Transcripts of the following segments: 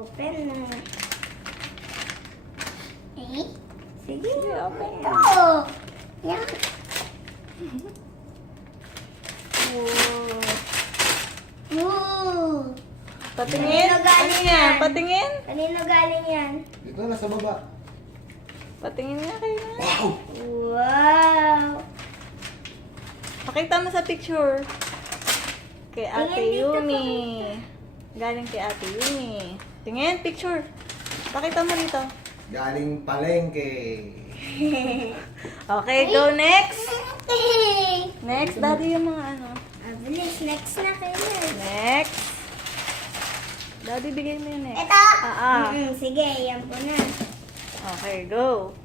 Open na. Eh? Sige, open na. ito. Yan. Wow. Woo! Patingin? Kanino galing Ano yan? yan? Patingin? Kanino galing yan? Dito na sa baba. Patingin nga kayo. Wow! Wow! Pakita mo sa picture. Kay Ate Tingin dito, Yumi. Galing kay Ate Yumi. Tingin, picture. Pakita mo dito. Galing palengke. Okay, go next. Next, daddy yung mga ano. Bilis, next na kayo. Next. Daddy, bigay mo yung next. Ito? Sige, yan po na. Okay, go.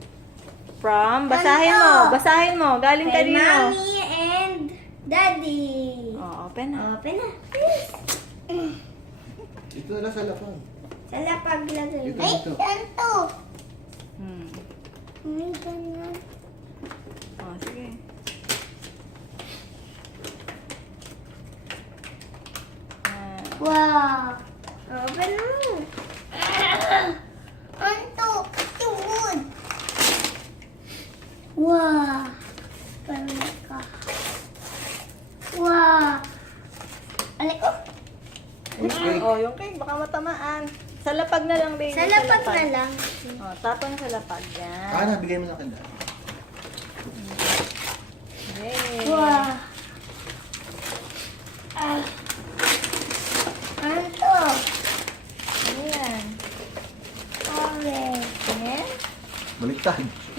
From, basahin mo. Basahin mo. Galing Kay kanino? Mommy and Daddy. Oh, open na. Open na. Please. Dito na sa lapag. Sa lapag lagay. Dito, Ay, dito. yan to. Hmm. May ganyan. Oh, sige. Ah, Wow. Open mo. Anto, tuhod. Wow. Pamit ka. Wow. Alay ko. Okay. Oh, yung cake, baka matamaan. Sa lapag na lang, baby. Sa lapag na lang. Oh, tapon sa lapag. Yan. Kana, bigay mo na kanda.